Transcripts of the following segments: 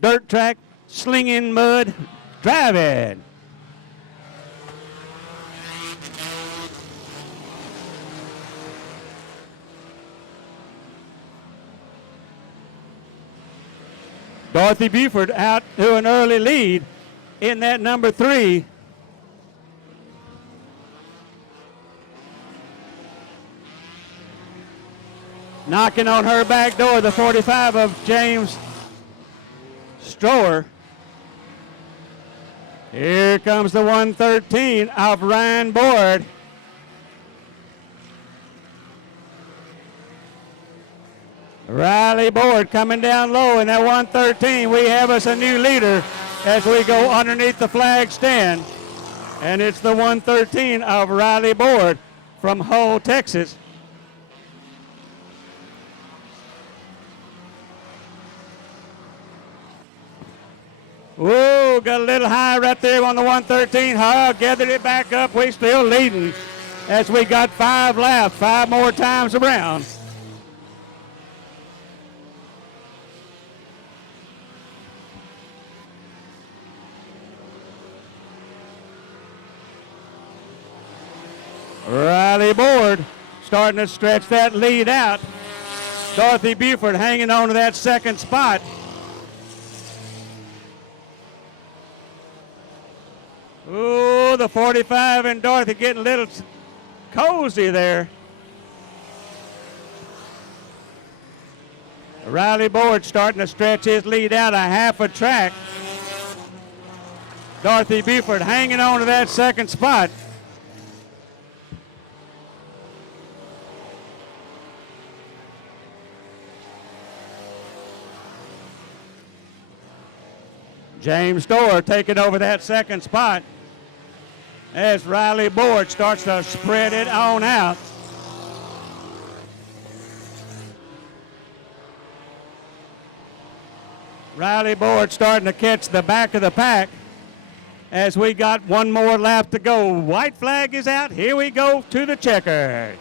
dirt track, slinging mud, driving. Dorothy Buford out to an early lead in that number 3. Knocking on her back door, the 45 of James Strower. Here comes the 113 of Ryan Board. Riley Board coming down low in that 113. We have us a new leader as we go underneath the flag stand. And it's the 113 of Riley Board from Hull, Texas. Whoa, got a little high right there on the 113. Gathered it back up. We still leading as we got 5 laps, 5 more times around. Riley Board starting to stretch that lead out. Dorothy Buford hanging on to that second spot. Ooh, the 45 and Dorothy getting a little cozy there. Riley Board starting to stretch his lead out a half a track. Dorothy Buford hanging on to that second spot. James Storer taking over that second spot as Riley Board starts to spread it on out. Riley Board starting to catch the back of the pack as we got one more lap to go. White flag is out. Here we go to the checker.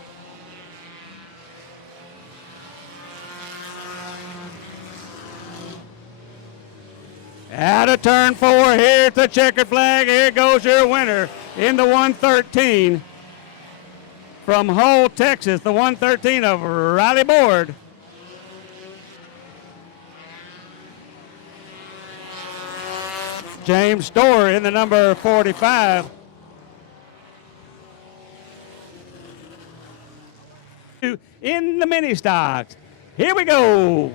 Out of turn 4, here's the checkered flag. Here goes your winner in the 113 from Hull, Texas, the 113 of Riley Board. James Storer in the number 45. In the mini stocks. Here we go.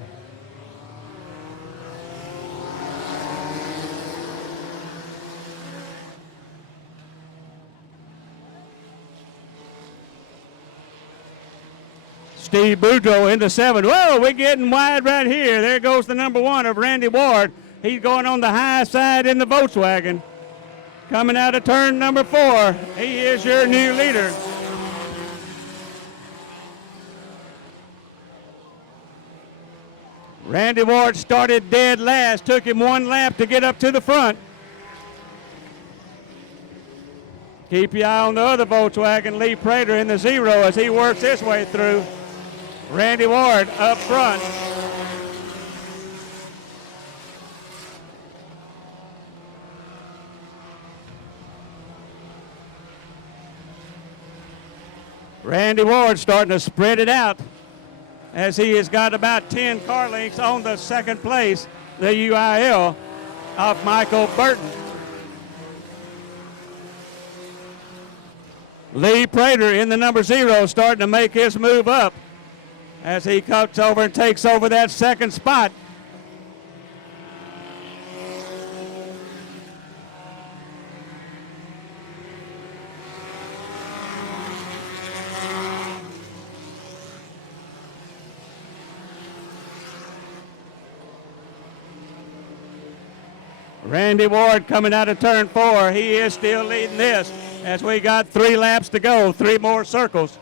Steve Boudreau into 7. Whoa, we're getting wide right here. There goes the number 1 of Randy Ward. He's going on the high side in the Volkswagen. Coming out of turn number 4. He is your new leader. Randy Ward started dead last. Took him 1 lap to get up to the front. Keep your eye on the other Volkswagen, Lee Prater in the 0 as he works his way through. Randy Ward up front. Randy Ward starting to spread it out as he has got about 10 car lengths on the second place, the UIL of Michael Burton. Lee Prater in the number 0 starting to make his move up as he cuts over and takes over that second spot. Randy Ward coming out of turn 4. He is still leading this as we got 3 laps to go, 3 more circles.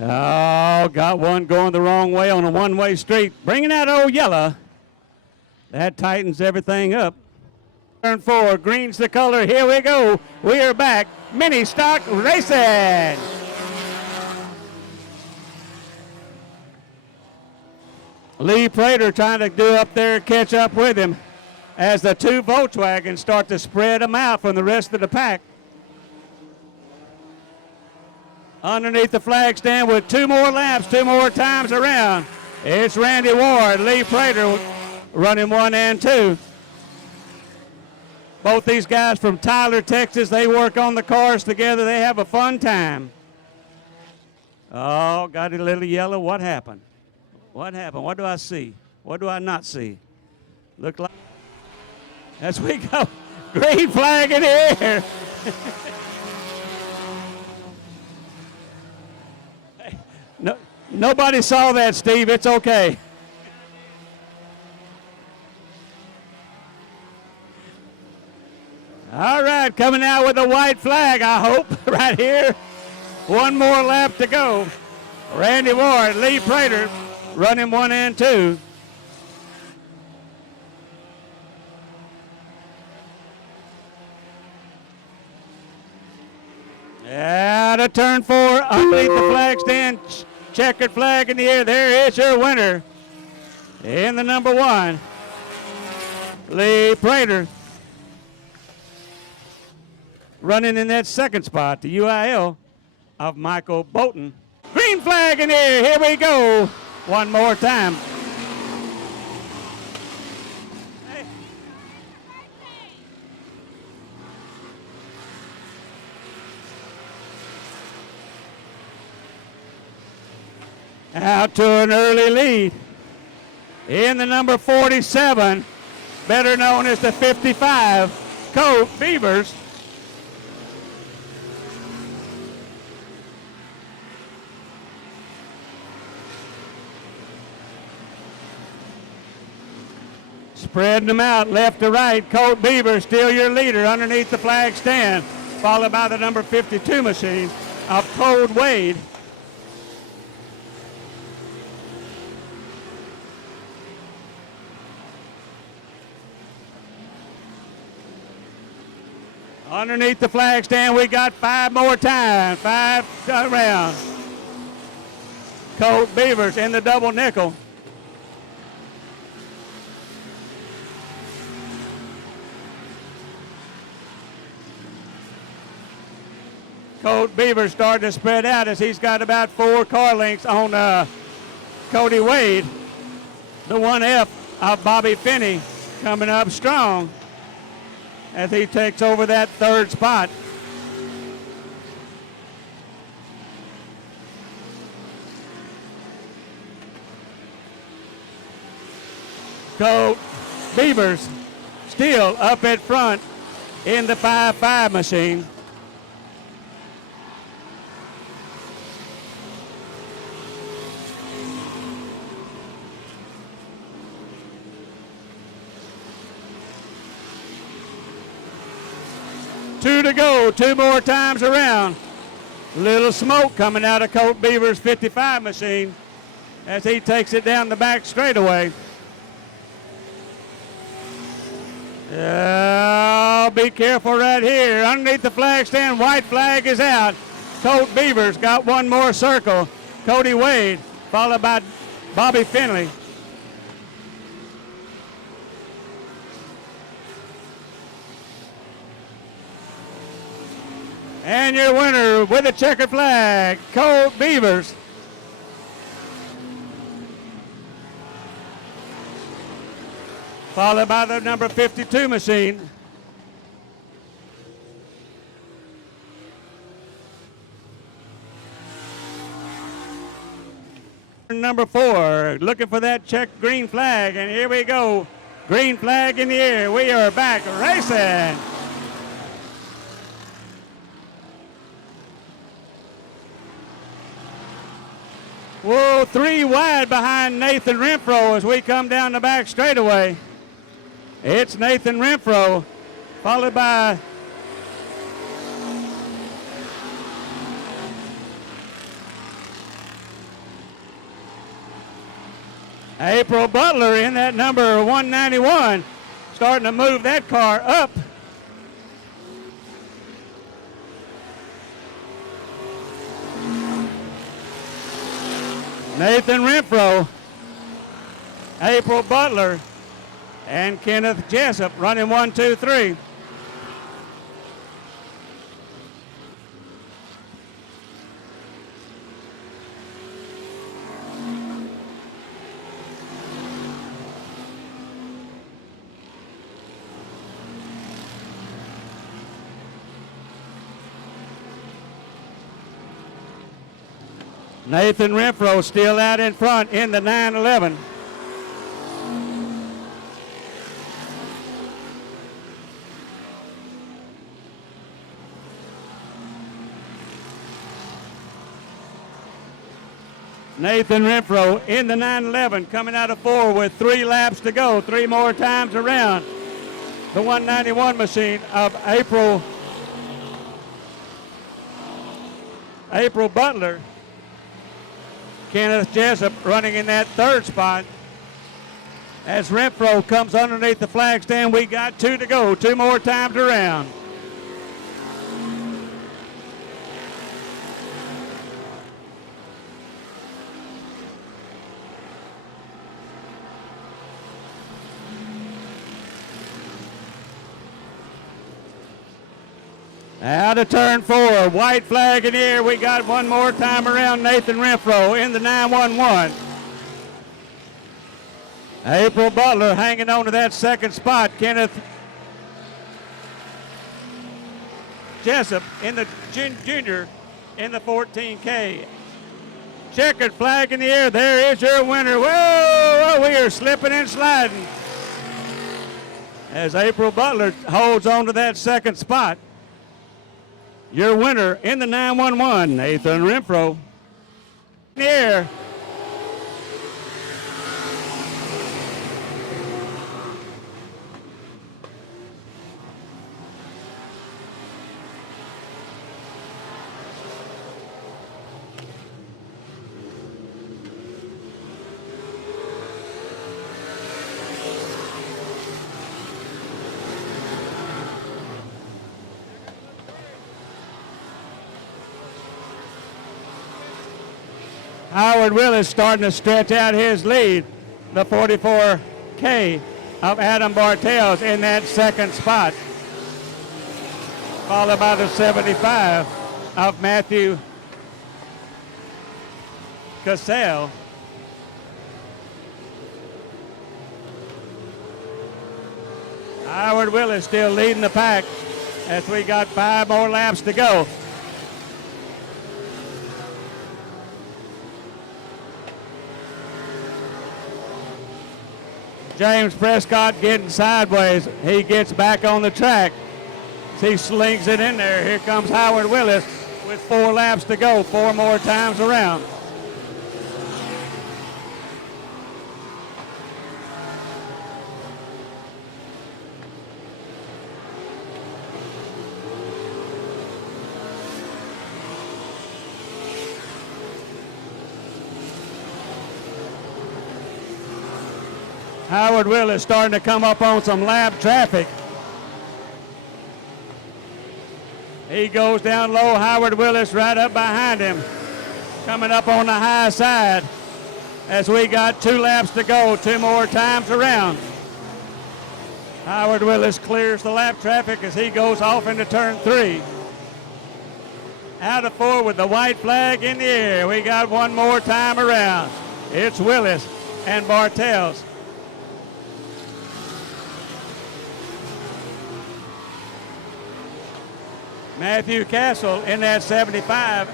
Oh, got one going the wrong way on a one-way street. Bringing out old yellow. That tightens everything up. Turn 4, green's the color. Here we go. We are back. Mini stock racing. Lee Prater trying to do up there, catch up with him as the two Volkswagens start to spread them out from the rest of the pack. Underneath the flag stand with 2 more laps, 2 more times around. It's Randy Ward, Lee Prater running 1 and 2. Both these guys from Tyler, Texas, they work on the cars together. They have a fun time. Oh, got a little yellow. What happened? What happened? What do I see? What do I not see? Look like, as we go, green flag in the air. Hey, no, nobody saw that, Steve. It's okay. All right, coming out with a white flag, I hope, right here. 1 more lap to go. Randy Ward, Lee Prater, running 1 and 2. Out of turn 4, underneath the flag stand, checkered flag in the air. There is your winner in the number 1, Lee Prater. Running in that second spot, the UIL of Michael Bolton. Green flag in the air, here we go. 1 more time. Out to an early lead in the number 47, better known as the 55, Colt Beavers. Spreading them out left to right. Colt Beaver still your leader underneath the flag stand, followed by the number 52 machine of Code Wade. Underneath the flag stand, we got 5 more times, 5 rounds. Colt Beavers in the double nickel. Colt Beaver starting to spread out as he's got about 4 car lengths on Cody Wade. The 1F of Bobby Finney coming up strong as he takes over that 3rd spot. Colt Beavers still up at front in the 5.5 machine. Two to go, 2 more times around. Little smoke coming out of Colt Beaver's 55 machine as he takes it down the back straightaway. Be careful right here. Underneath the flag stand, white flag is out. Colt Beaver's got 1 more circle. Cody Wade, followed by Bobby Finley. And your winner with a checkered flag, Colt Beavers. Followed by the number 52 machine. Number 4, looking for that checked green flag, and here we go. Green flag in the air. We are back racing. Whoa, 3 wide behind Nathan Renfro as we come down the back straightaway. It's Nathan Renfro, followed by April Butler in that number 191. starting to move that car up. Nathan Renfro, April Butler, and Kenneth Jessup running 1, 2, 3. Nathan Renfro still out in front in the 911. Nathan Renfro in the 911 coming out of 4 with 3 laps to go, 3 more times around the 191 machine of April Butler. Kenneth Jessup running in that 3rd spot. As Renfro comes underneath the flag stand, we got 2 to go, 2 more times around. Out of turn 4, white flag in the air. We got 1 more time around Nathan Renfro in the 911. April Butler hanging on to that 2nd spot. Kenneth Jessup in the junior in the 14K. Checkered flag in the air. There is your winner. Whoa, we are slipping and sliding as April Butler holds on to that 2nd spot. Your winner in the 911, Nathan Renfro. Here. Howard Willis starting to stretch out his lead. The 44K of Adam Bartels in that 2nd spot. Followed by the 75 of Matthew Cassell. Howard Willis still leading the pack as we got 5 more laps to go. James Prescott getting sideways. He gets back on the track. He slings it in there. Here comes Howard Willis with 4 laps to go, 4 more times around. Howard Willis starting to come up on some lap traffic. He goes down low. Howard Willis right up behind him. Coming up on the high side as we got 2 laps to go, 2 more times around. Howard Willis clears the lap traffic as he goes off into turn 3. Out of 4 with the white flag in the air. We got 1 more time around. It's Willis and Bartels. Matthew Castle in that 75,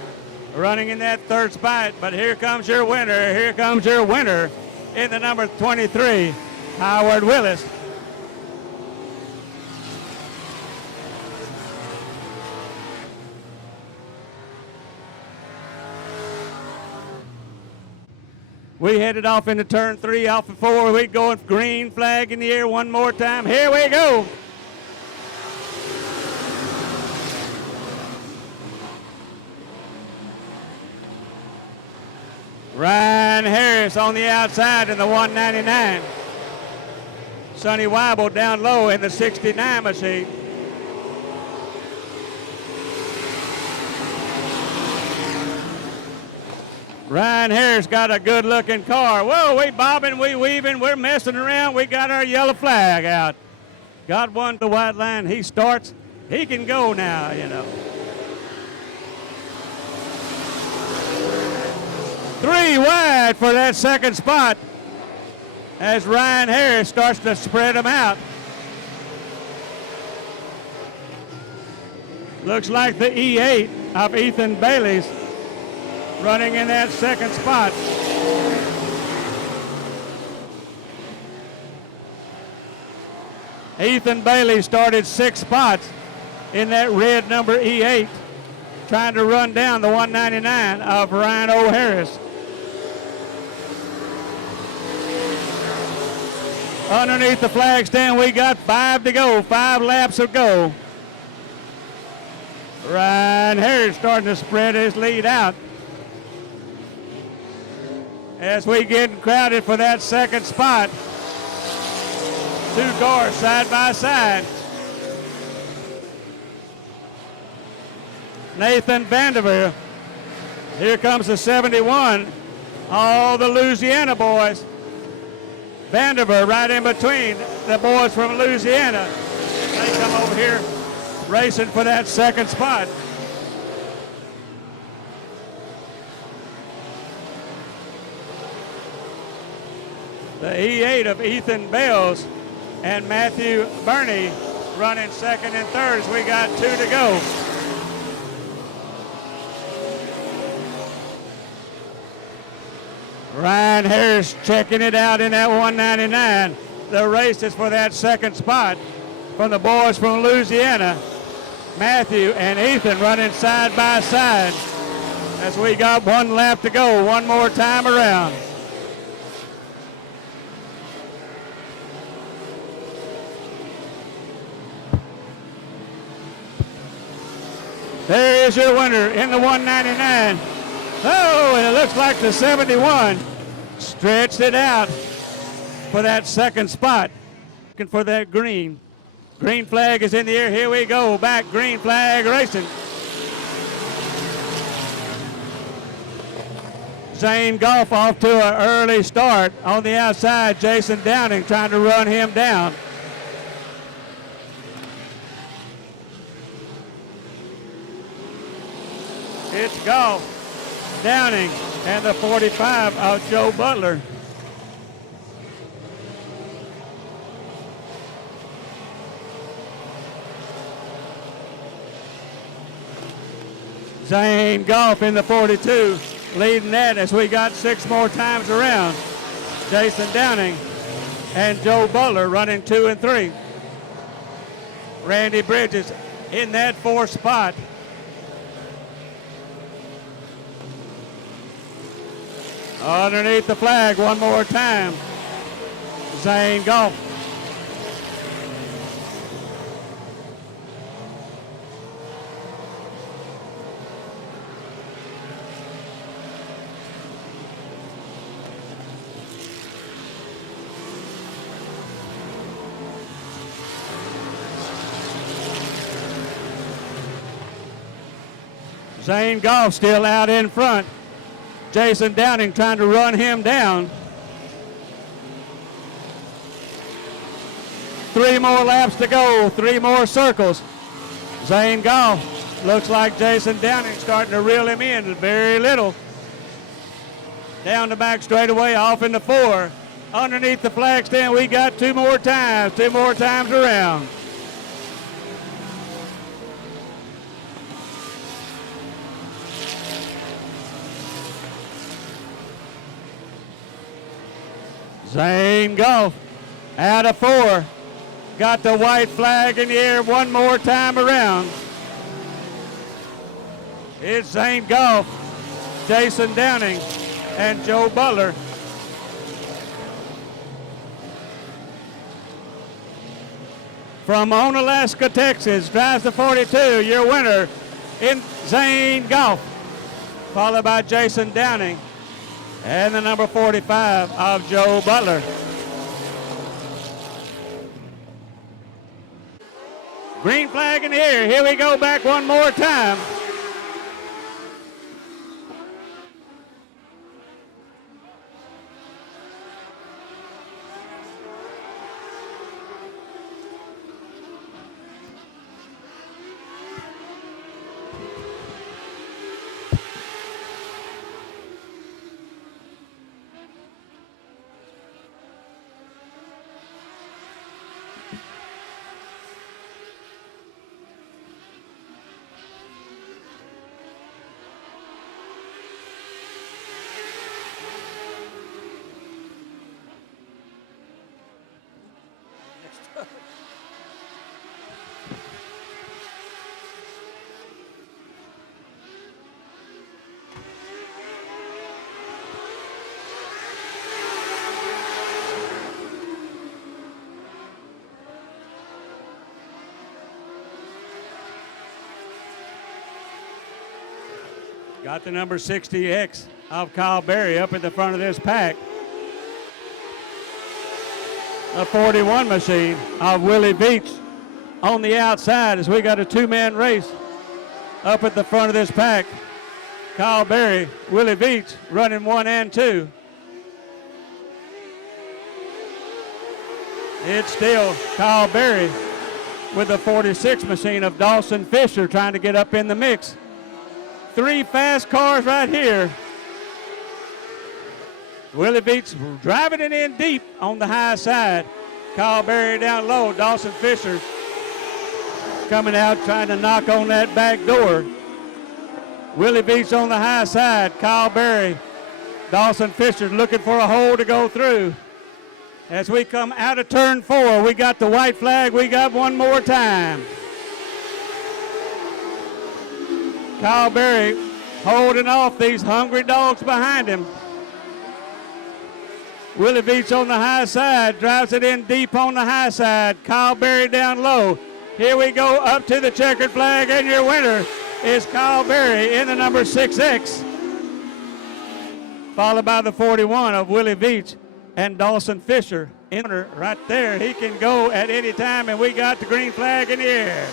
running in that 3rd spot. But here comes your winner. Here comes your winner in the number 23, Howard Willis. We headed off into turn 3, off of 4. We going green flag in the air 1 more time. Here we go. Ryan Harris on the outside in the 199. Sonny Weibel down low in the 69 machine. Ryan Harris got a good looking car. Whoa, we bobbing, we weaving, we're messing around. We got our yellow flag out. Got one to the white line. He starts. He can go now, you know. 3 wide for that second spot as Ryan Harris starts to spread them out. Looks like the E8 of Ethan Bailey's running in that second spot. Ethan Bailey started 6 spots in that red number E8, trying to run down the 199 of Ryan O'Harris. Underneath the flag stand, we got 5 to go, 5 laps to go. Ryan Harris starting to spread his lead out as we get crowded for that second spot. 2 cars side by side. Nathan Vanderveer. Here comes the 71. All the Louisiana boys. Vanderveer right in between the boys from Louisiana. They come over here racing for that second spot. The E8 of Ethan Bales and Matthew Burney running second and third as we got 2 to go. Ryan Harris checking it out in that 199. The race is for that second spot from the boys from Louisiana. Matthew and Ethan running side by side as we got 1 lap to go, one more time around. There is your winner in the 199. Oh, and it looks like the 71 stretched it out for that second spot. Looking for that green. Green flag is in the air. Here we go. Back, green flag racing. Zane Goff off to an early start on the outside. Jason Downing trying to run him down. It's Goff, Downing, and the 45 of Joe Butler. Zane Goff in the 42, leading that as we got 6 more times around. Jason Downing and Joe Butler running 2 and 3. Randy Bridges in that 4th spot. Underneath the flag one more time. Zane Goff. Zane Goff still out in front. Jason Downing trying to run him down. 3 more laps to go, 3 more circles. Zane Goff looks like Jason Downing starting to reel him in very little. Down the back straightaway, off into 4. Underneath the flag stand, we got 2 more times around. Zane Goff out of 4. Got the white flag in the air one more time around. It's Zane Goff, Jason Downing, and Joe Butler. From Onalaska, Texas, drives the 42. Your winner in Zane Goff, followed by Jason Downing and the number 45 of Joe Butler. Green flag in the air. Here we go back one more time. Got the number 60X of Kyle Berry up at the front of this pack. A 41 machine of Willie Beach on the outside as we got a two-man race up at the front of this pack. Kyle Berry, Willie Beach running 1 and 2. It's still Kyle Berry with the 46 machine of Dawson Fisher trying to get up in the mix. 3 fast cars right here. Willie Beach driving it in deep on the high side. Kyle Berry down low. Dawson Fisher coming out trying to knock on that back door. Willie Beach on the high side. Kyle Berry, Dawson Fisher looking for a hole to go through. As we come out of turn 4, we got the white flag. We got one more time. Kyle Berry holding off these hungry dogs behind him. Willie Beach on the high side, drives it in deep on the high side. Kyle Berry down low. Here we go up to the checkered flag, and your winner is Kyle Berry in the number 6X. Followed by the 41 of Willie Beach and Dawson Fisher. Right there, he can go at any time, and we got the green flag in the air.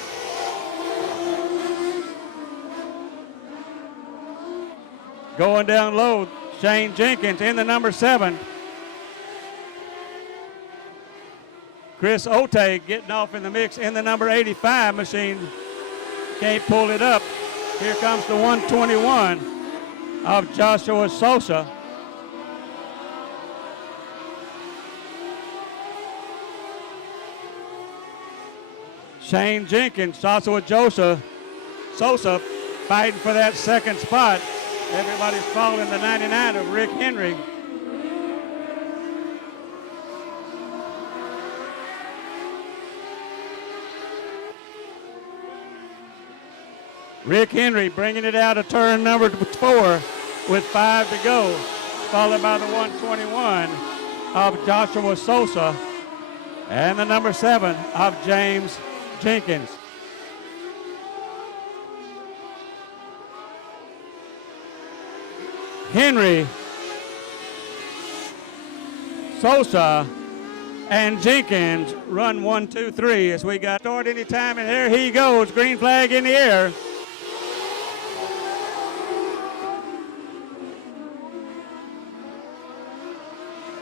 Going down low, Shane Jenkins in the number 7. Chris Ote getting off in the mix in the number 85 machine. Can't pull it up. Here comes the 121 of Joshua Sosa. Shane Jenkins, Joshua Sosa fighting for that second spot. Everybody's following the 99 of Rick Henry. Rick Henry bringing it out of turn number 4 with 5 to go, followed by the 121 of Joshua Sosa and the number 7 of James Jenkins. Henry, Sosa, and Jenkins run 1, 2, 3 as we got start any time, and there he goes, green flag in the air.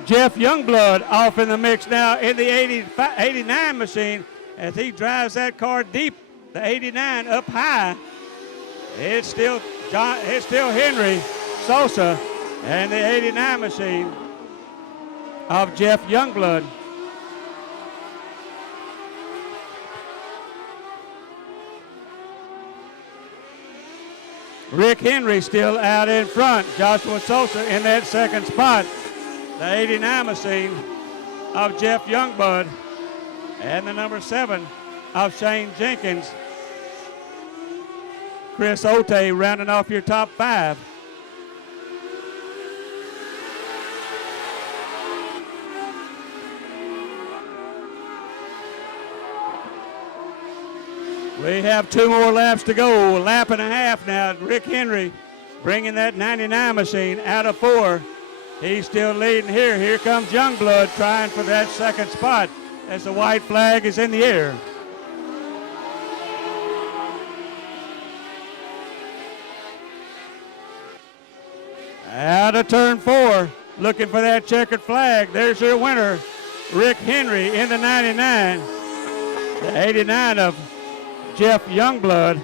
Jeff Youngblood off in the mix now in the 89 machine as he drives that car deep, the 89 up high. It's still Henry, Sosa, and the 89 machine of Jeff Youngblood. Rick Henry still out in front. Joshua Sosa in that second spot. The 89 machine of Jeff Youngblood and the number 7 of Shane Jenkins. Chris Ote rounding off your top 5. We have 2 more laps to go, a lap and a half now. Rick Henry bringing that 99 machine out of 4. He's still leading here. Here comes Youngblood trying for that second spot as the white flag is in the air. Out of turn 4, looking for that checkered flag. There's your winner, Rick Henry in the 99. The 89 of Jeff Youngblood.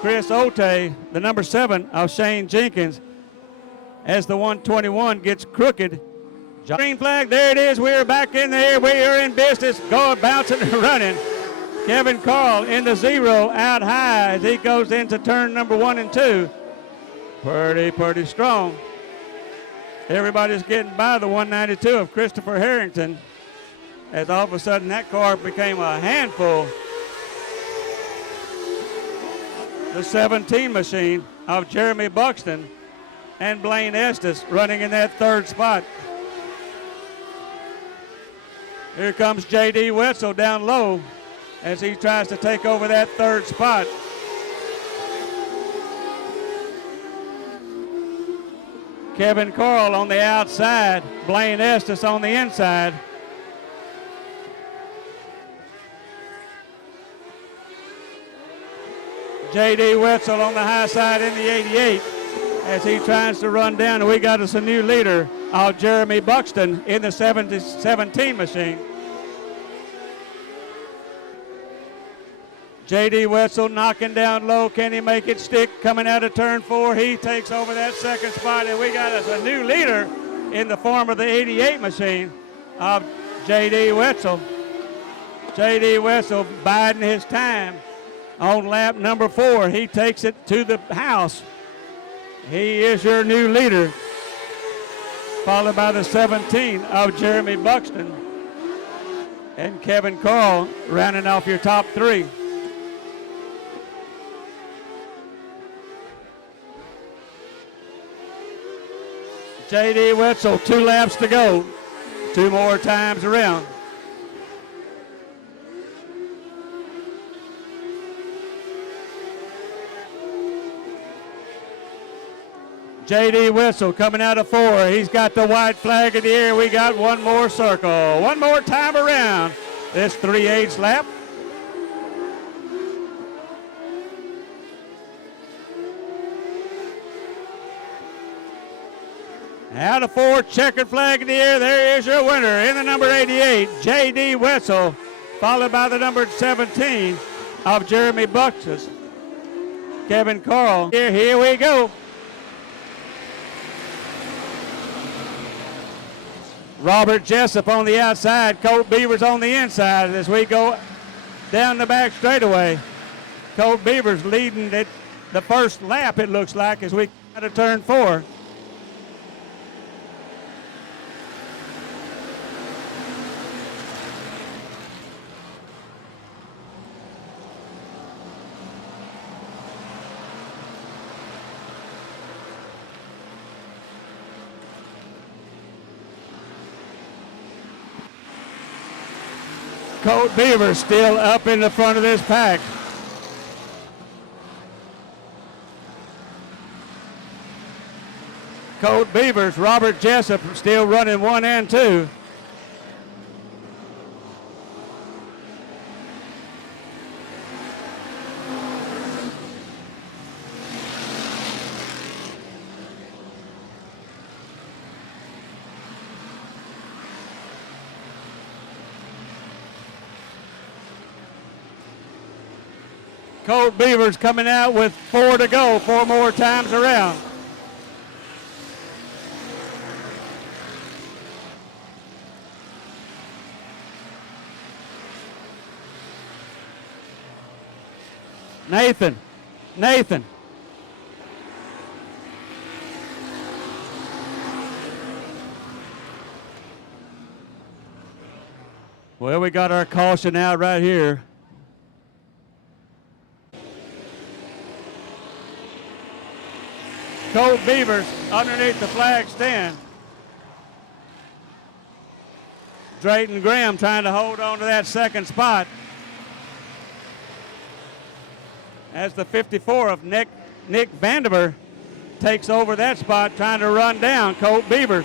Chris Ote, the number 7 of Shane Jenkins. As the 121 gets crooked. Green flag, there it is. We're back in the air. We are in business. Going, bouncing and running. Kevin Carl in the 0 out high as he goes into turn number 1 and 2. Pretty strong. Everybody's getting by the 192 of Christopher Harrington as all of a sudden that car became a handful. The 17 machine of Jeremy Buxton and Blaine Estes running in that 3rd spot. Here comes J.D. Wetzel down low as he tries to take over that 3rd spot. Kevin Carl on the outside, Blaine Estes on the inside. J.D. Wetzel on the high side in the 88 as he tries to run down. And we got us a new leader, Jeremy Buxton in the 17 machine. J.D. Wetzel knocking down low. Can he make it stick? Coming out of turn 4. He takes over that 2nd spot, and we got us a new leader in the form of the 88 machine of J.D. Wetzel. J.D. Wetzel biding his time on lap number 4. He takes it to the house. He is your new leader, followed by the 17 of Jeremy Buxton and Kevin Carl rounding off your top 3. J.D. Wetzel, 2 laps to go. 2 more times around. J.D. Wetzel coming out of 4. He's got the white flag in the air. We got 1 more circle. 1 more time around this 3/8 lap. Out of 4, checkered flag in the air. There is your winner in the number 88, J.D. Wetzel, followed by the number 17 of Jeremy Buxton. Kevin Carl. Here we go. Robert Jessup on the outside. Colt Beavers on the inside as we go down the back straightaway. Colt Beavers leading it the first lap, it looks like, as we out of turn 4. Colt Beavers still up in the front of this pack. Colt Beavers, Robert Jessup still running 1 and 2. Colt Beavers coming out with 4 to go, 4 more times around. Nathan. Well, we got our caution out right here. Colt Beavers underneath the flag stand. Drayton Graham trying to hold on to that 2nd spot. As the 54 of Nick Vandiver takes over that spot, trying to run down Colt Beavers.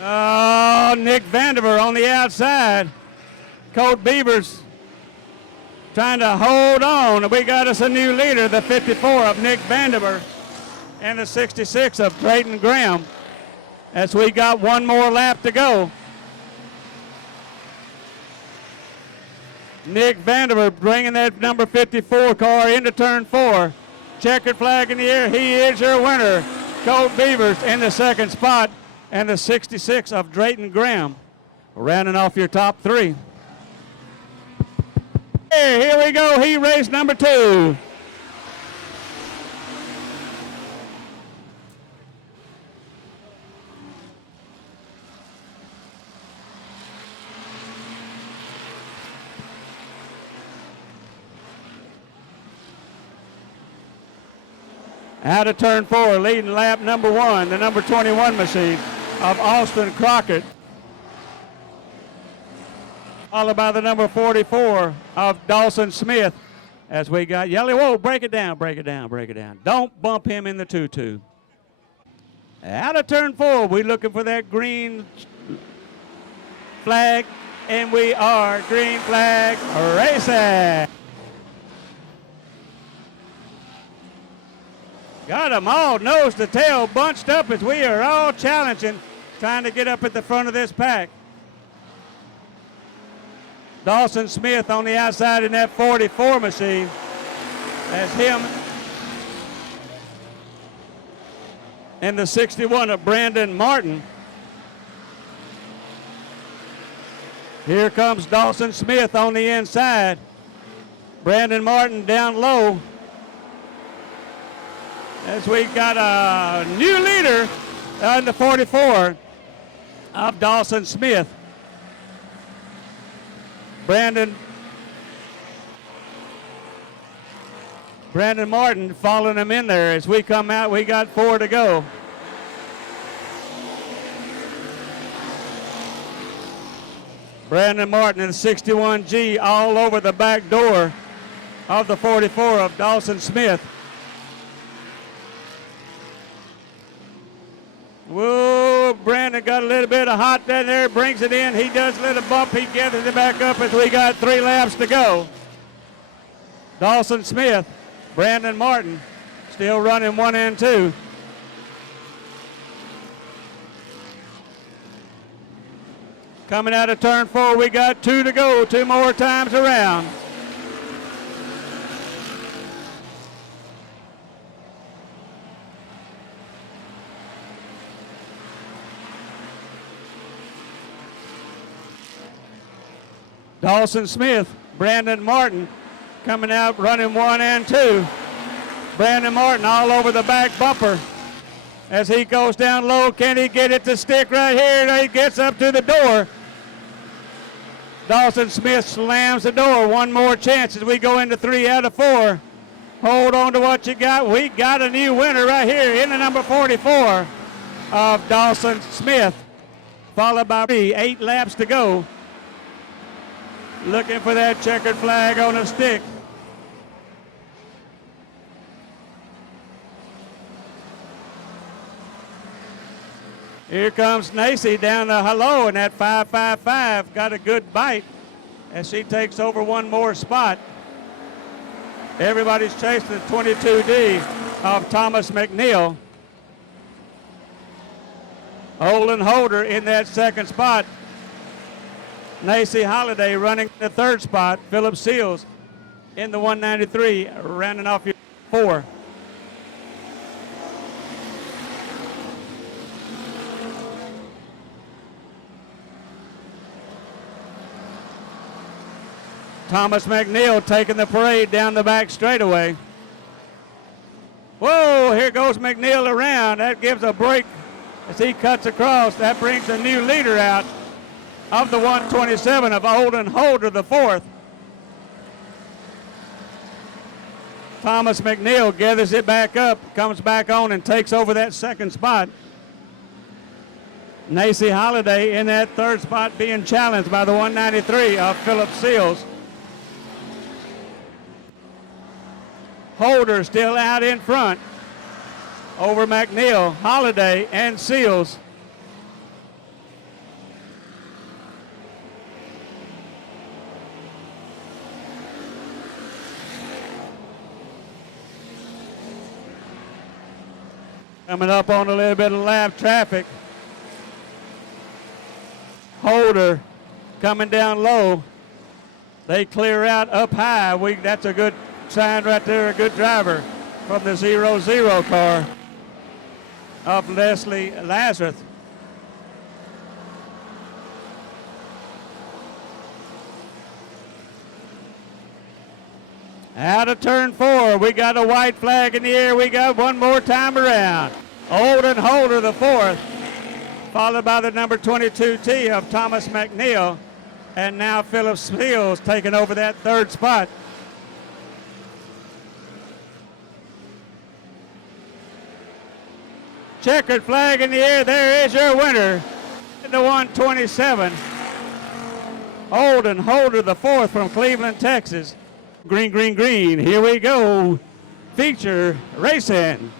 Oh, saw Nick Vandiver on the outside. Colt Beavers trying to hold on. We got us a new leader, the 54 of Nick Vandiver and the 66 of Drayton Graham, as we got one more lap to go. Nick Vandiver bringing that number 54 car into turn 4. Checkered flag in the air. He is your winner. Colt Beavers in the second spot, and the 66 of Drayton Graham rounding off your top 3. Hey, here we go. He raced number 2. Out of turn 4, leading lap number 1, the number 21 machine of Austin Crockett. Followed by the number 44 of Dawson Smith. As we got Yelly. Whoa, break it down, break it down, break it down. Don't bump him in the 2-2. Out of turn 4, we're looking for that green flag, and we are green flag racing. Got them all nose to tail bunched up as we are all challenging, trying to get up at the front of this pack. Dawson Smith on the outside in that 44 machine. That's him. And the 61 of Brandon Martin. Here comes Dawson Smith on the inside. Brandon Martin down low. As we got a new leader in the 44 of Dawson Smith. Brandon Martin following him in there. As we come out, we got 4 to go. Brandon Martin and the 61G all over the back door of the 44 of Dawson Smith. Whoa, Brandon got a little bit of hot down there, brings it in. He does a little bump. He gathers it back up as we got 3 laps to go. Dawson Smith, Brandon Martin, still running 1 and 2. Coming out of turn 4, we got 2 to go, 2 more times around. Dawson Smith, Brandon Martin coming out running 1 and 2. Brandon Martin all over the back bumper as he goes down low. Can he get it to stick right here? And he gets up to the door. Dawson Smith slams the door. 1 more chance as we go into 3 out of 4. Hold on to what you got. We got a new winner right here in the number 44 of Dawson Smith, followed by 8 laps to go. Looking for that checkered flag on a stick. Here comes Nacy down the hello, and that 555 got a good bite as she takes over 1 more spot. Everybody's chasing the 22D of Thomas McNeil. Olin Holder in that second spot. Nacy Holiday running the 3rd spot. Philip Seals in the 193, rounding off your 4. Thomas McNeil taking the parade down the back straightaway. Whoa, here goes McNeil around. That gives a break as he cuts across. That brings a new leader out of the 127 of Olin Holder, the 4th. Thomas McNeil gathers it back up, comes back on and takes over that 2nd spot. Nacy Holiday in that 3rd spot being challenged by the 193 of Philip Seals. Holder still out in front over McNeil, Holiday, and Seals. Coming up on a little bit of lap traffic. Holder coming down low. They clear out up high. That's a good sign right there, a good driver from the 0-0 car of Leslie Lazarus. Out of turn 4, we got a white flag in the air. We got one more time around. Olden Holder, the 4th, followed by the number 22T of Thomas McNeil. And now Philip Fields taking over that 3rd spot. Checkered flag in the air. There is your winner. The 127. Olden Holder, the 4th from Cleveland, Texas. Green, green, green. Here we go. Feature racing.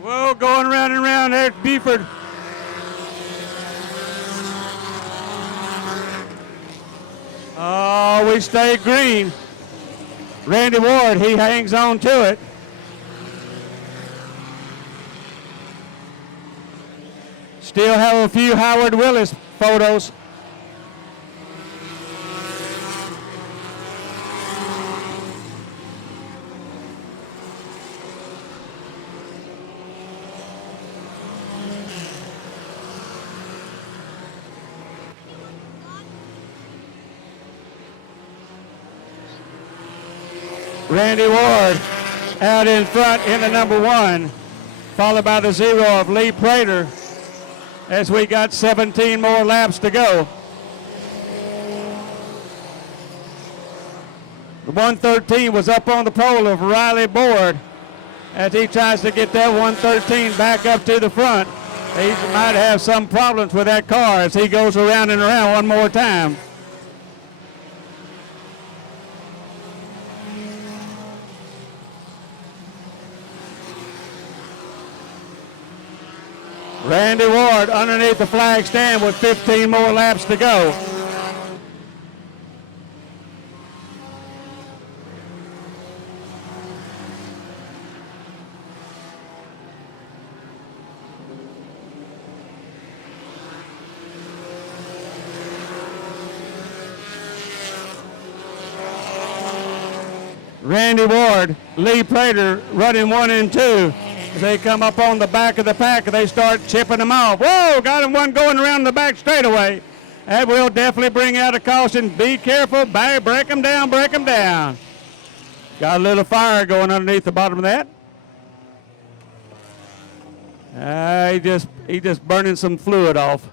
Whoa, going round and round. There's Buford. Oh, we stay green. Randy Ward, he hangs on to it. Still have a few Howard Willis photos. Randy Ward out in front in the number 1, followed by the 0 of Lee Prater as we got 17 more laps to go. The 113 was up on the pole of Riley Board as he tries to get that 113 back up to the front. He might have some problems with that car as he goes around and around one more time. Randy Ward underneath the flag stand with 15 more laps to go. Randy Ward, Lee Prater running 1 and 2. As they come up on the back of the pack, they start chipping them off. Whoa, got him one going around the back straightaway. That will definitely bring out a caution. Be careful, break them down, break them down. Got a little fire going underneath the bottom of that. He just burning some fluid off.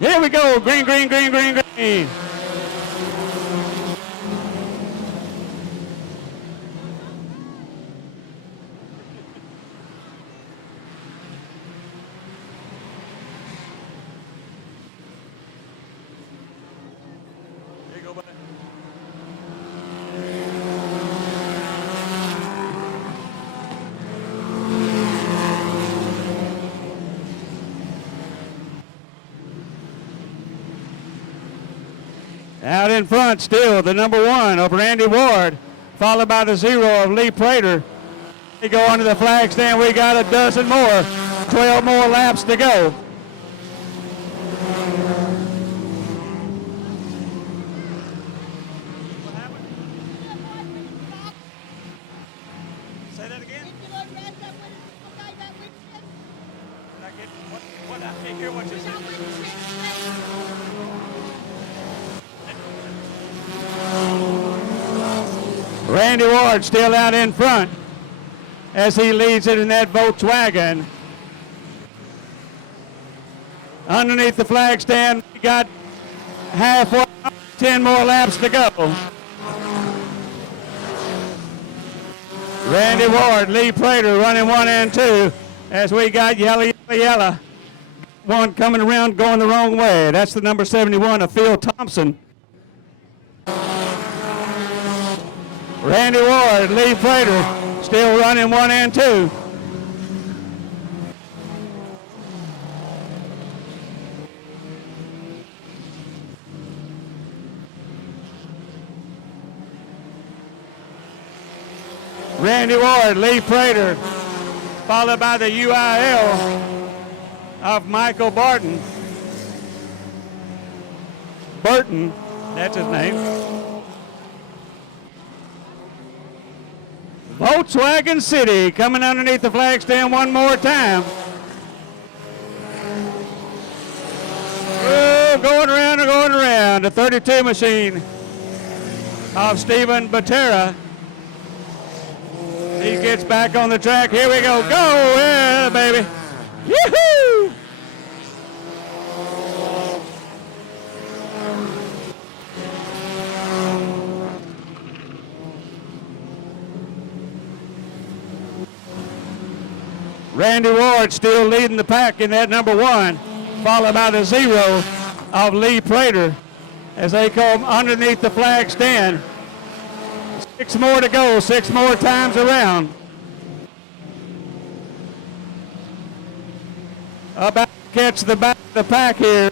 Here we go, green, green, green, green, green. Out in front still, the number 1 of Randy Ward, followed by the 0 of Lee Prater. They go under the flag stand. We got a dozen more, 12 more laps to go. Say that again? I can't hear what you said. Randy Ward still out in front as he leads it in that Volkswagen. Underneath the flag stand, we got halfway, 10 more laps to go. Randy Ward, Lee Prater running 1 and 2 as we got yellow, yellow, yellow. One coming around going the wrong way. That's the number 71 of Phil Thompson. Randy Ward, Lee Prater, still running 1 and 2. Randy Ward, Lee Prater, followed by the UIL of Michael Burton, that's his name. Volkswagen City coming underneath the flag stand one more time. Oh, going around, the 32 machine of Stephen Batera. He gets back on the track. Here we go. Go, yeah, baby. Yoo-hoo! Randy Ward still leading the pack in that number 1, followed by the 0 of Lee Prater as they come underneath the flag stand. 6 more to go, 6 more times around. About to catch the back of the pack here.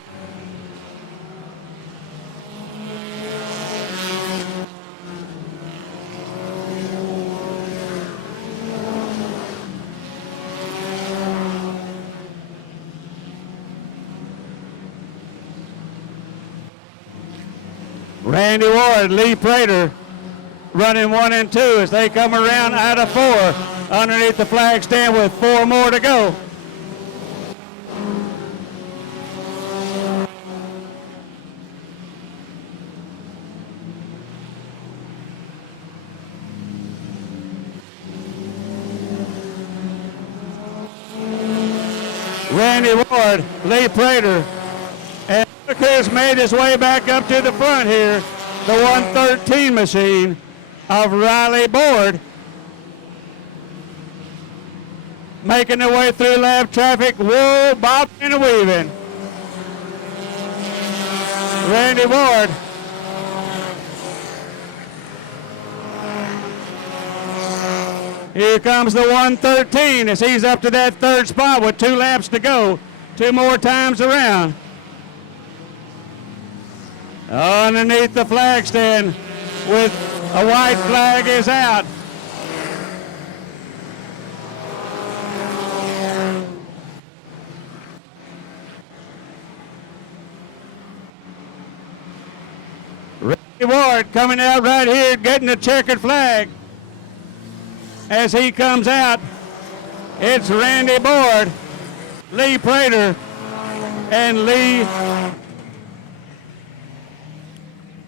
Randy Ward, Lee Prater, running 1 and 2 as they come around out of 4 underneath the flag stand with 4 more to go. Randy Ward, Lee Prater, and look who's made his way back up to the front here, the 113 machine of Riley Board, making their way through lap traffic, whoa, bobbing and weaving. Randy Ward. Here comes the 113 as he's up to that 3rd spot with 2 laps to go. 2 more times around. Underneath the flag stand with a white flag is out. Randy Ward coming out right here getting the checkered flag. As he comes out, it's Randy Board, Lee Prater, and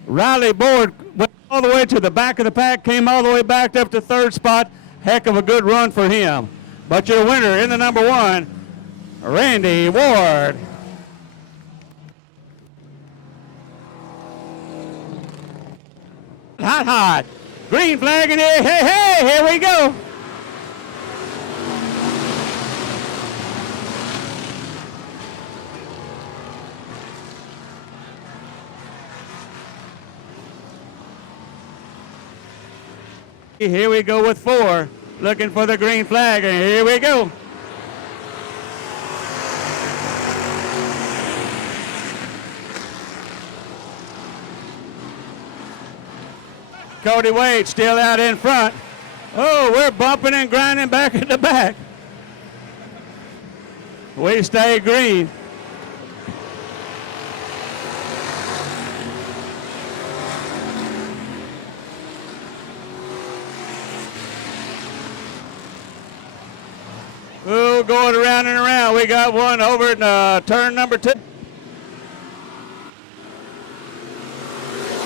Riley Board went all the way to the back of the pack, came all the way back up to 3rd spot. Heck of a good run for him. But your winner in the number 1, Randy Ward. Hot, hot. Green flag in there. Hey, hey, here we go. Here we go with 4, looking for the green flag, and here we go. Cody Wade still out in front. Oh, we're bumping and grinding back at the back. We stay green. Oh, going around and around. We got one over in turn number 2.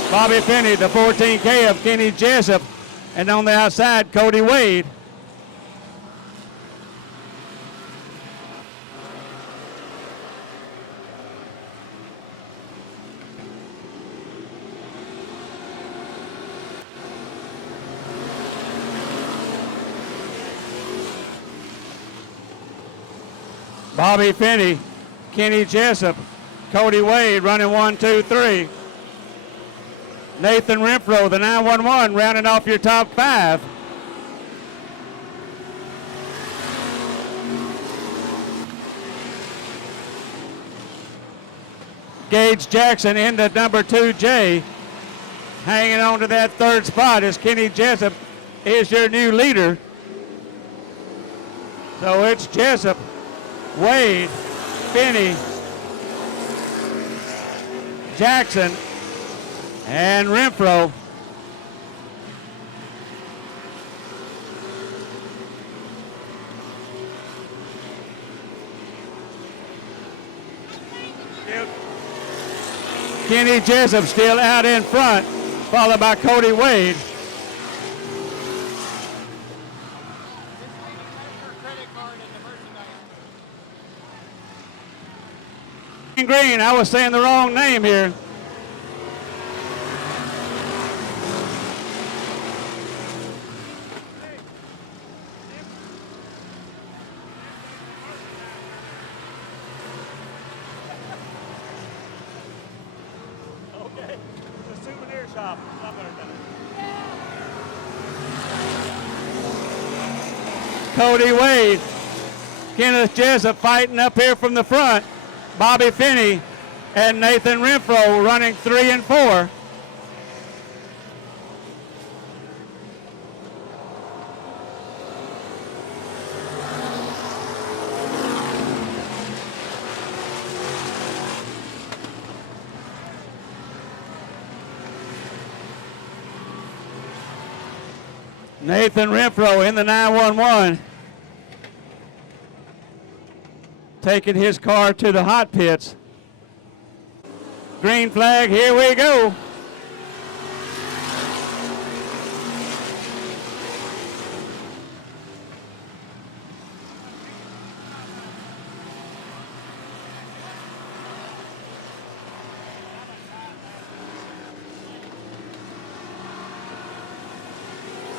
Bobby Finney, the 14K of Kenny Jessup, and on the outside, Cody Wade. Bobby Finney, Kenny Jessup, Cody Wade running 1, 2, 3. Nathan Renfro, the 911, rounding off your top 5. Gage Jackson in the number 2J. Hanging on to that 3rd spot as Kenny Jessup is your new leader. So it's Jessup, Wade, Finney, Jackson, and Renfro. Kenny Jessup still out in front, followed by Cody Wade. Green, I was saying the wrong name here. Okay, it's a souvenir shop. Cody Wade, Kenneth Jessup fighting up here from the front. Bobby Finney and Nathan Renfro running 3 and 4. Nathan Renfro in the 911. Taking his car to the hot pits. Green flag, here we go.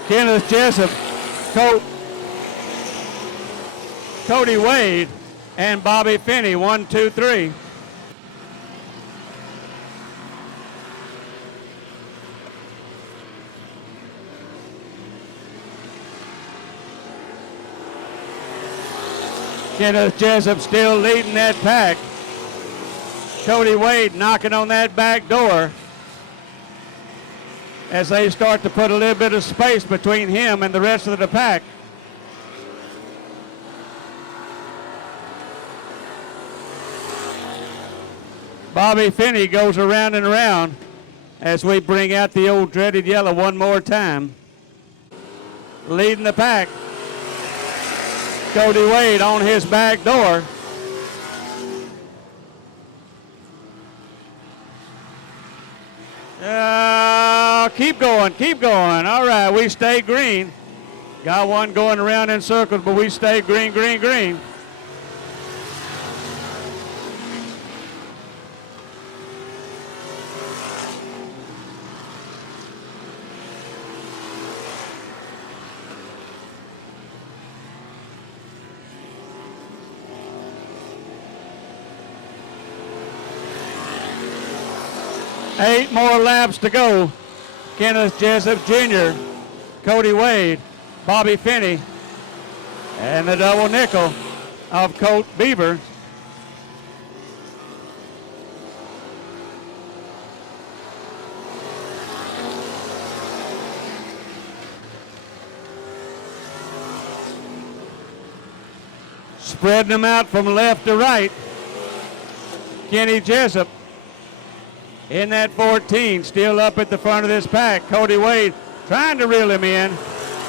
Kenneth Jessup, Cody Wade, and Bobby Finney, 1, 2, 3. Kenneth Jessup still leading that pack. Cody Wade knocking on that back door as they start to put a little bit of space between him and the rest of the pack. Bobby Finney goes around and around as we bring out the old dreaded yellow one more time. Leading the pack. Cody Wade on his back door. Keep going, keep going. All right, we stay green. Got one going around in circles, but we stay green, green, green. Eight more laps to go. Kenneth Jessup Jr., Cody Wade, Bobby Finney, and the double nickel of Colt Beaver. Spreading them out from left to right. Kenny Jessup in that 14, still up at the front of this pack. Cody Wade trying to reel him in.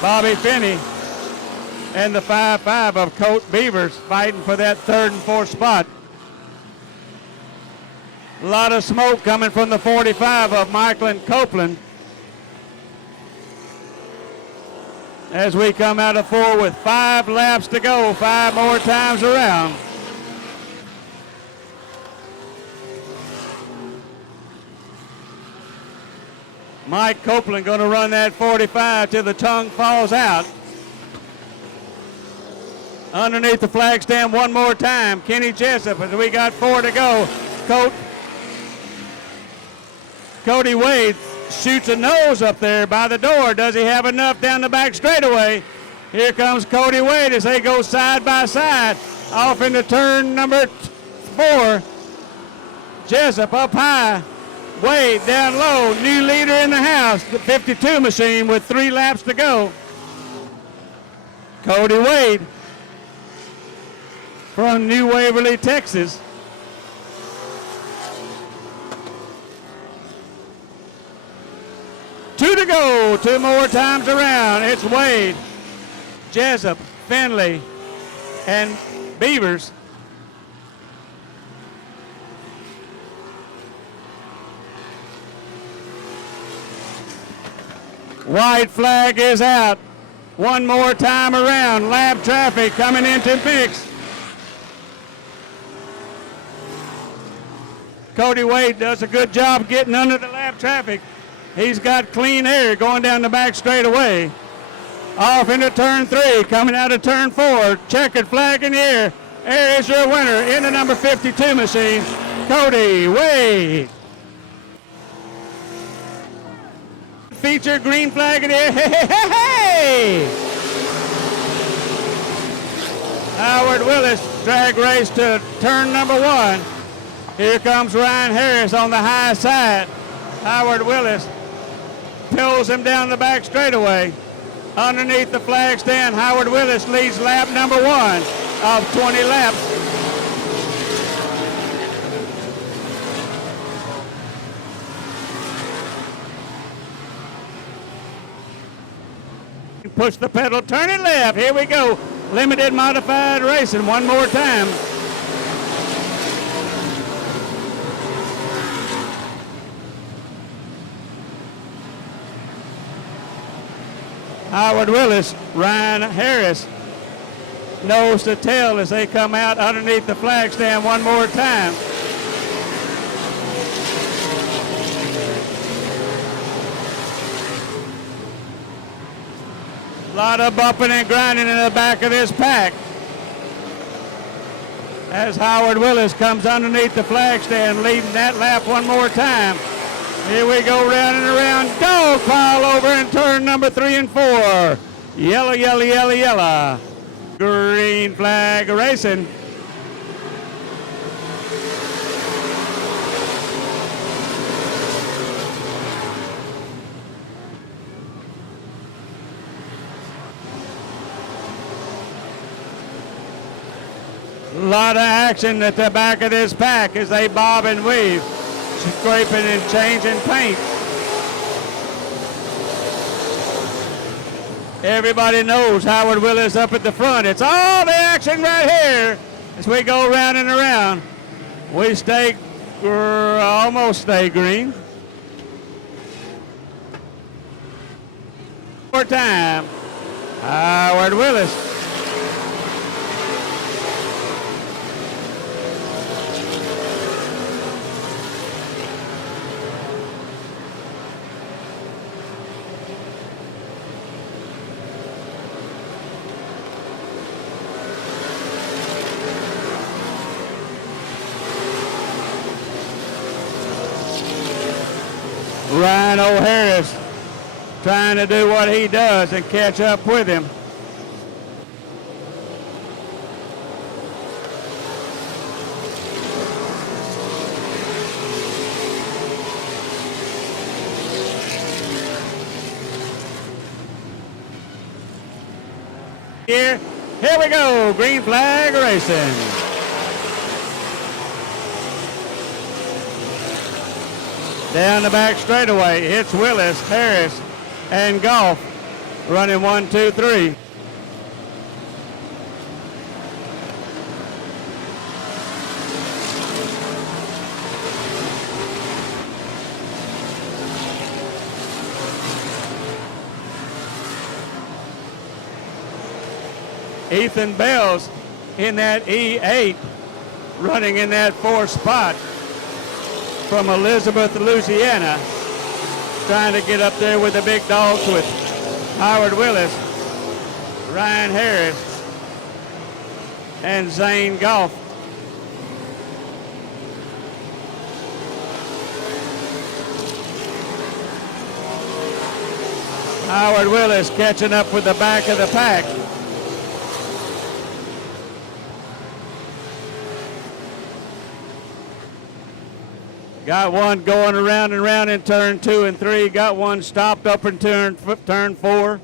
Bobby Finney and the 5-5 of Colt Beavers fighting for that 3rd and 4th spot. A lot of smoke coming from the 45 of Michael and Copeland as we come out of 4 with 5 laps to go, 5 more times around. Mike Copeland going to run that 45 till the tongue falls out. Underneath the flag stand one more time. Kenny Jessup, as we got 4 to go. Cody Wade shoots a nose up there by the door. Does he have enough down the back straightaway? Here comes Cody Wade as they go side by side. Off into turn number 4. Jessup up high. Wade down low. New leader in the house. The 52 machine with 3 laps to go. Cody Wade from New Waverly, Texas. Two to go. 2 more times around. It's Wade, Jessup, Finley, and Beavers. White flag is out. 1 more time around. Lap traffic coming into mix. Cody Wade does a good job getting under the lap traffic. He's got clean air going down the back straightaway. Off into turn 3, coming out of turn 4. Checkered flag in the air. There is your winner in the number 52 machine, Cody Wade. Feature green flag in the air. Hey, hey, hey, hey! Howard Willis drag race to turn number 1. Here comes Ryan Harris on the high side. Howard Willis pulls him down the back straightaway. Underneath the flag stand, Howard Willis leads lap number 1 of 20 laps. Push the pedal, turn it left. Here we go. Limited modified racing 1 more time. Howard Willis, Ryan Harris, nose to tail as they come out underneath the flag stand 1 more time. A lot of bumping and grinding in the back of this pack as Howard Willis comes underneath the flag stand, leading that lap 1 more time. Here we go, round and around. Dog pile over in turn number 3 and 4. Yellow, yellow, yellow, yellow. Green flag racing. A lot of action at the back of this pack as they bob and weave, scraping and changing paint. Everybody knows Howard Willis up at the front. It's all the action right here as we go round and around. We stay, almost stay green. More time, Howard Willis. Ryan O'Harris trying to do what he does and catch up with him. Here we go, green flag racing. Down the back straightaway, it's Willis, Harris, and Goff running 1, 2, 3. Ethan Bell's in that E8, running in that 4th spot from Elizabeth, Louisiana, trying to get up there with the big dogs with Howard Willis, Ryan Harris, and Zane Goff. Howard Willis catching up with the back of the pack. Got one going around and around in turn 2 and 3. Got one stopped up in turn 4.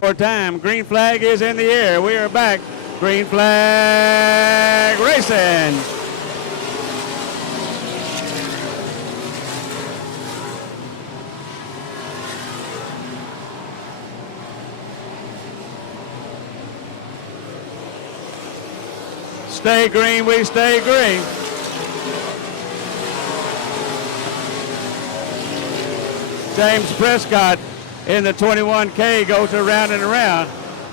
For time. Green flag is in the air. We are back. Green flag racing. Stay green, we stay green. James Prescott in the 21K goes around and around.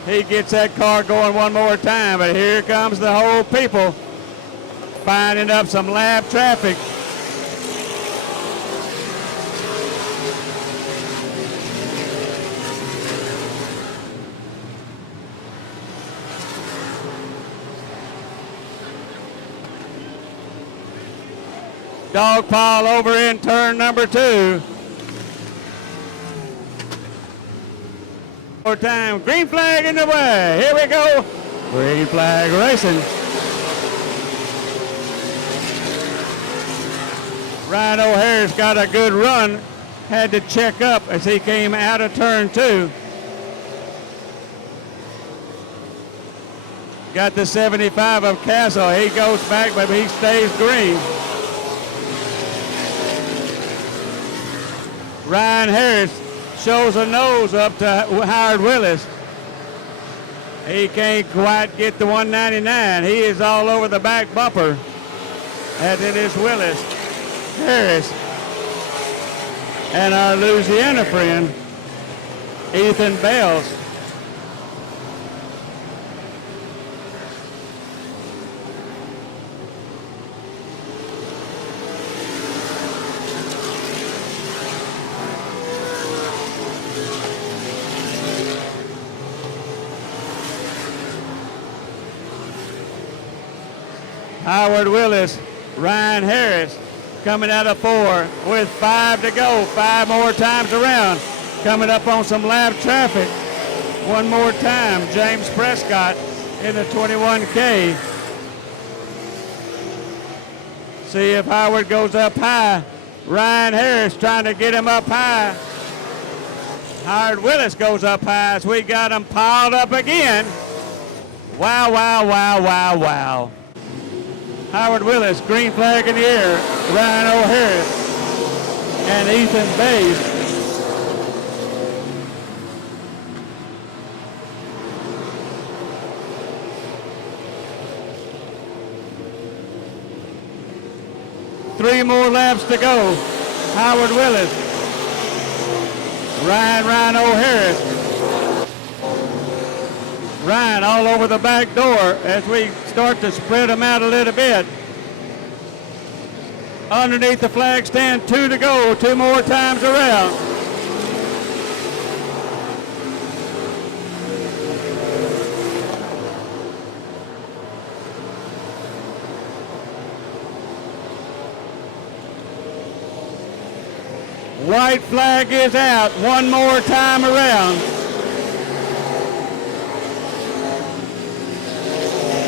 He gets that car going one more time, but here comes the whole people finding up some lap traffic. Dog pile over in turn number 2. More time. Green flag in the way. Here we go. Green flag racing. Ryan O'Hara's got a good run. Had to check up as he came out of turn 2. Got the 75 of Castle. He goes back, but he stays green. Ryan Harris shows a nose up to Howard Willis. He can't quite get the 199. He is all over the back bumper, as it is Willis, Harris, and our Louisiana friend, Ethan Bells. Howard Willis, Ryan Harris coming out of 4 with 5 to go. 5 more times around. Coming up on some lap traffic. One more time, James Prescott in the 21K. See if Howard goes up high. Ryan Harris trying to get him up high. Howard Willis goes up high as we got him piled up again. Wow, wow, wow, wow, wow. Howard Willis, green flag in the air. Ryan O'Hara and Ethan Bays. Three more laps to go. Howard Willis. Ryan O'Hara. Ryan all over the back door as we start to spread them out a little bit. Underneath the flag stand, 2 to go, 2 more times around. White flag is out, 1 more time around.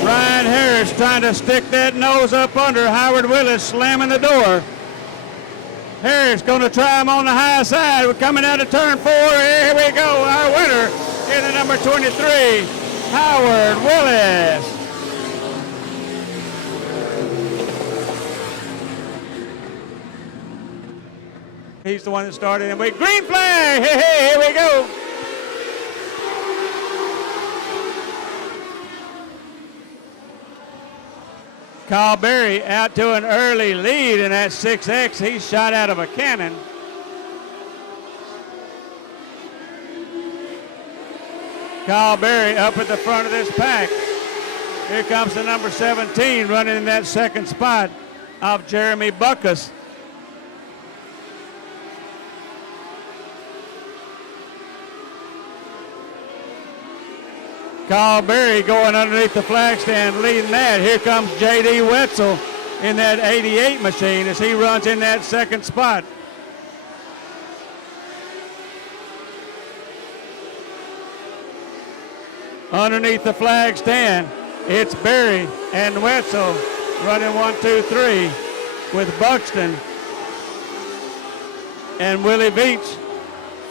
Ryan Harris trying to stick that nose up under. Howard Willis slamming the door. Harris going to try him on the high side. We're coming out of turn 4. Here we go. Our winner in the number 23, Howard Willis. He's the one that started. And we green flag. Hey, here we go. Kyle Berry out to an early lead in that 6X. He's shot out of a cannon. Kyle Berry up at the front of this pack. Here comes the number 17 running in that second spot of Jeremy Buckus. Kyle Berry going underneath the flag stand, leading that. Here comes J.D. Wetzel in that 88 machine as he runs in that second spot. Underneath the flag stand, it's Berry and Wetzel running 1, 2, 3 with Buxton and Willie Beach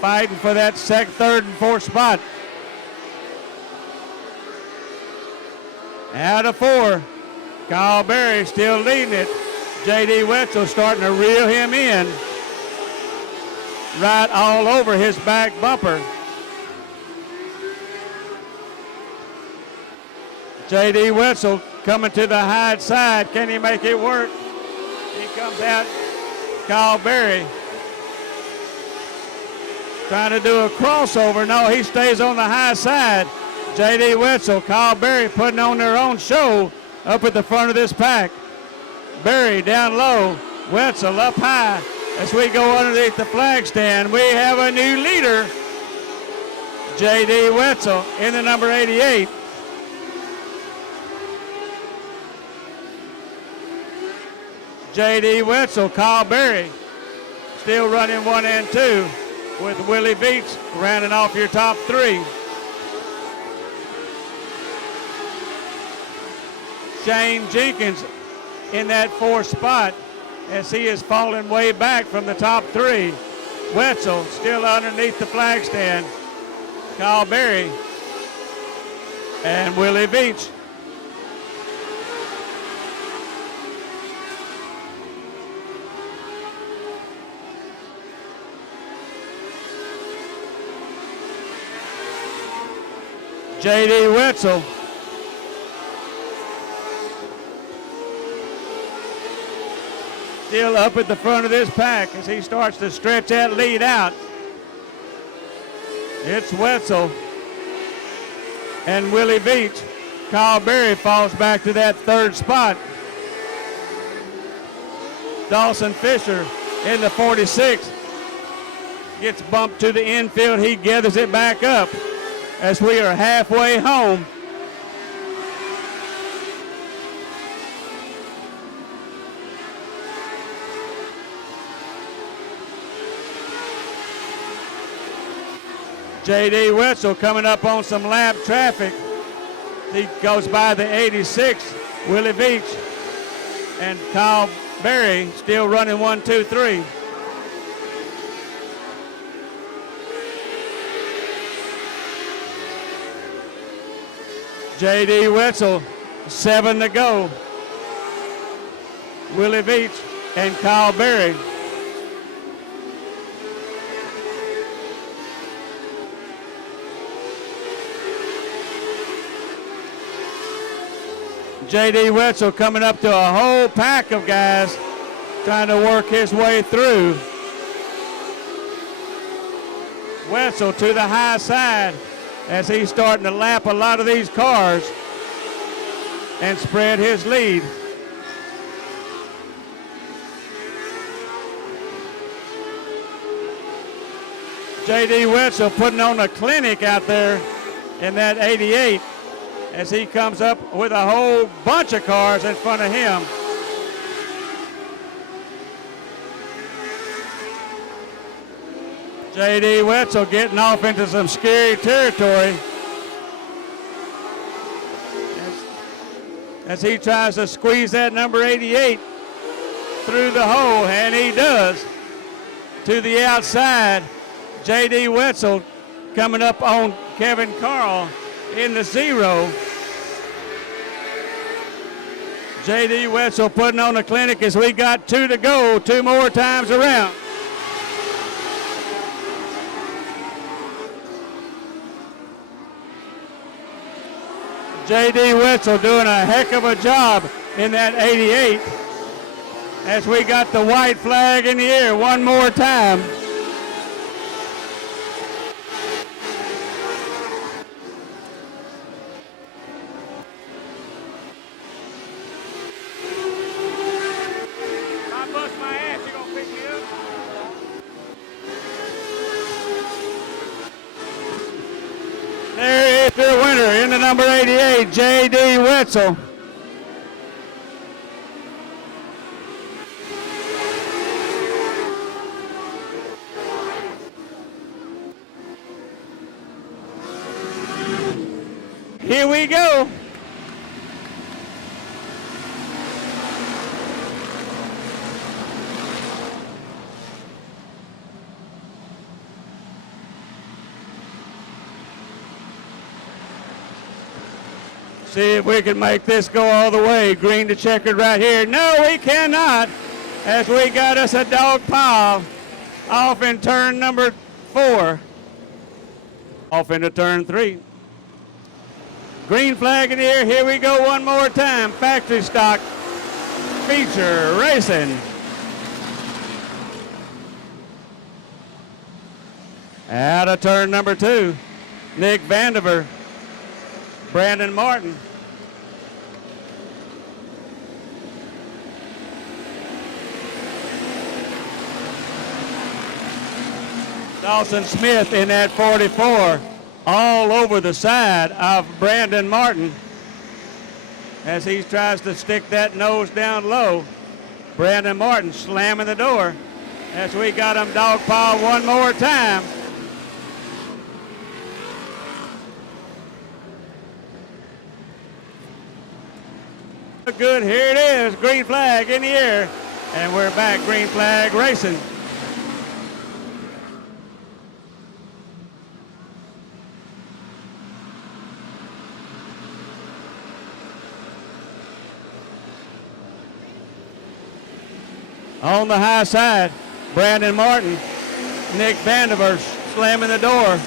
fighting for that second, third, and fourth spot. Out of 4, Kyle Berry still leading it. J.D. Wetzel starting to reel him in right all over his back bumper. J.D. Wetzel coming to the high side. Can he make it work? He comes out. Kyle Berry trying to do a crossover. No, he stays on the high side. J.D. Wetzel, Kyle Berry putting on their own show up at the front of this pack. Berry down low, Wetzel up high. As we go underneath the flag stand, we have a new leader. J.D. Wetzel in the number 88. J.D. Wetzel, Kyle Berry still running 1 and 2 with Willie Beach rounding off your top 3. Shane Jenkins in that 4th spot as he is falling way back from the top 3. Wetzel still underneath the flag stand. Kyle Berry and Willie Beach. J.D. Wetzel still up at the front of this pack as he starts to stretch that lead out. It's Wetzel and Willie Beach. Kyle Berry falls back to that 3rd spot. Dawson Fisher in the 46 gets bumped to the infield. He gathers it back up as we are halfway home. J.D. Wetzel coming up on some lap traffic. He goes by the 86, Willie Beach, and Kyle Berry still running 1, 2, 3. J.D. Wetzel, 7 to go. Willie Beach and Kyle Berry. J.D. Wetzel coming up to a whole pack of guys trying to work his way through. Wetzel to the high side as he's starting to lap a lot of these cars and spread his lead. J.D. Wetzel putting on a clinic out there in that 88 as he comes up with a whole bunch of cars in front of him. J.D. Wetzel getting off into some scary territory as he tries to squeeze that number 88 through the hole, and he does. To the outside, J.D. Wetzel coming up on Kevin Carl in the 0. J.D. Wetzel putting on a clinic as we got 2 to go, 2 more times around. J.D. Wetzel doing a heck of a job in that 88 as we got the white flag in the air one more time. If I bust my ass, you gonna pick me up? There is your winner in the number 88, J.D. Wetzel. Here we go. See if we can make this go all the way. Green to checkered right here. No, we cannot, as we got us a dog pile off in turn number 4. Off into turn 3. Green flag in the air. Here we go one more time. Factory stock feature racing. Out of turn number 2. Nick Vandiver. Brandon Martin. Dawson Smith in that 44 all over the side of Brandon Martin as he tries to stick that nose down low. Brandon Martin slamming the door as we got him dog pile one more time. Good, here it is, green flag in the air, and we're back, green flag racing. On the high side, Brandon Martin, Nick Vandiver slamming the door.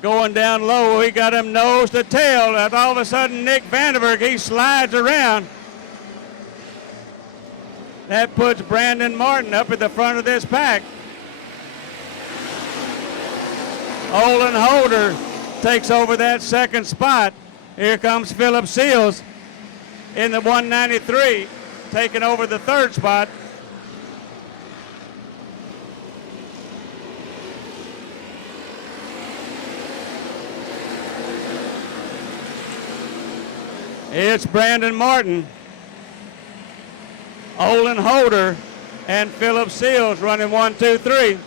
Going down low, we got him nose to tail. And all of a sudden, Nick Vandiver, he slides around. That puts Brandon Martin up at the front of this pack. Olin Holder takes over that second spot. Here comes Philip Seals in the 193, taking over the third spot. It's Brandon Martin, Olin Holder, and Philip Seals running 1, 2, 3.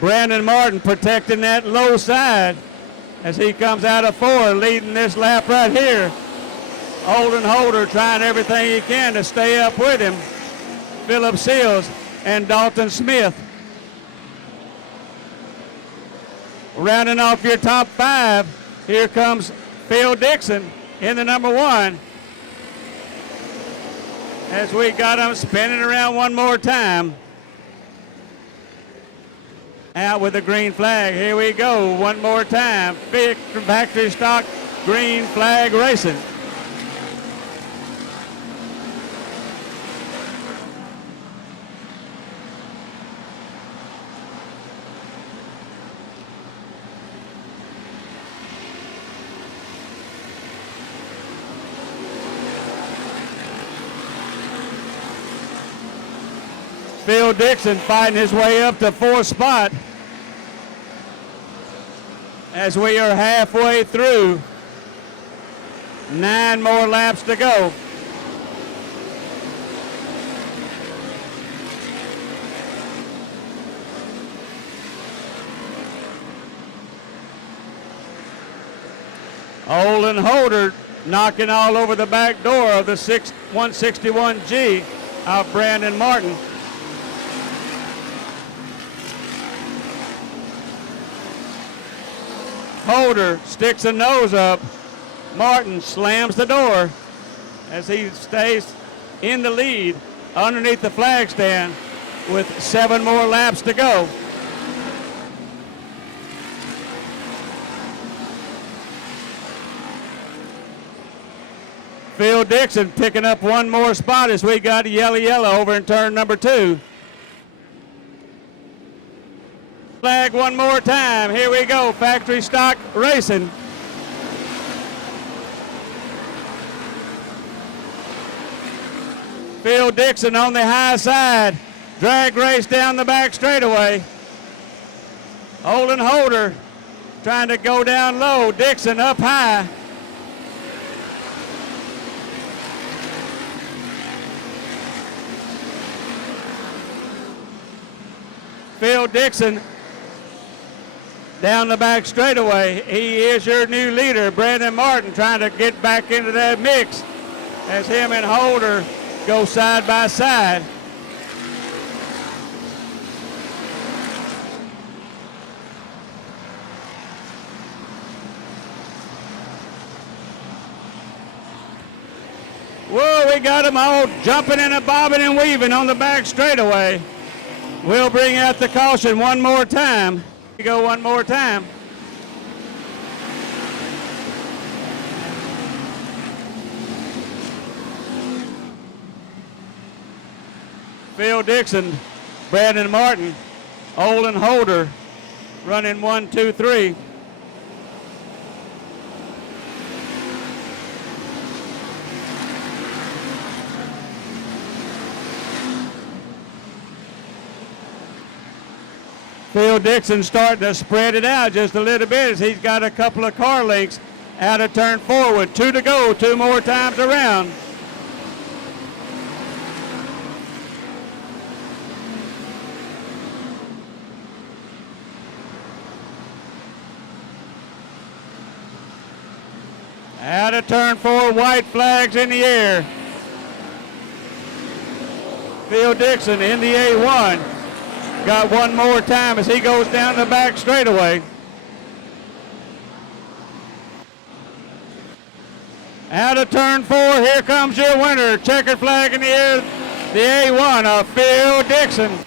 Brandon Martin protecting that low side as he comes out of 4, leading this lap right here. Olin Holder trying everything he can to stay up with him. Philip Seals and Dalton Smith. Rounding off your top 5, here comes Phil Dixon in the number 1. As we got him spinning around one more time. Out with the green flag. Here we go one more time. Factory stock green flag racing. Phil Dixon fighting his way up to 4th spot as we are halfway through. 9 more laps to go. Olin Holder knocking all over the back door of the 161G of Brandon Martin. Holder sticks a nose up. Martin slams the door as he stays in the lead underneath the flag stand with 7 more laps to go. Phil Dixon picking up one more spot as we got yellow over in turn number 2. Flag one more time. Here we go. Factory stock racing. Phil Dixon on the high side. Drag race down the back straightaway. Olin Holder trying to go down low. Dixon up high. Phil Dixon down the back straightaway. He is your new leader. Brandon Martin trying to get back into that mix as him and Holder go side by side. Whoa, we got them all jumping and bobbing and weaving on the back straightaway. We'll bring out the caution one more time. We go one more time. Phil Dixon, Brandon Martin, Olin Holder running 1, 2, 3. Phil Dixon starting to spread it out just a little bit as he's got a couple of car lengths out of turn forward. 2 to go, 2 more times around. Out of turn 4, white flags in the air. Phil Dixon in the A1. Got one more time as he goes down the back straightaway. Out of turn 4, here comes your winner. Checkered flag in the air, the A1 of Phil Dixon.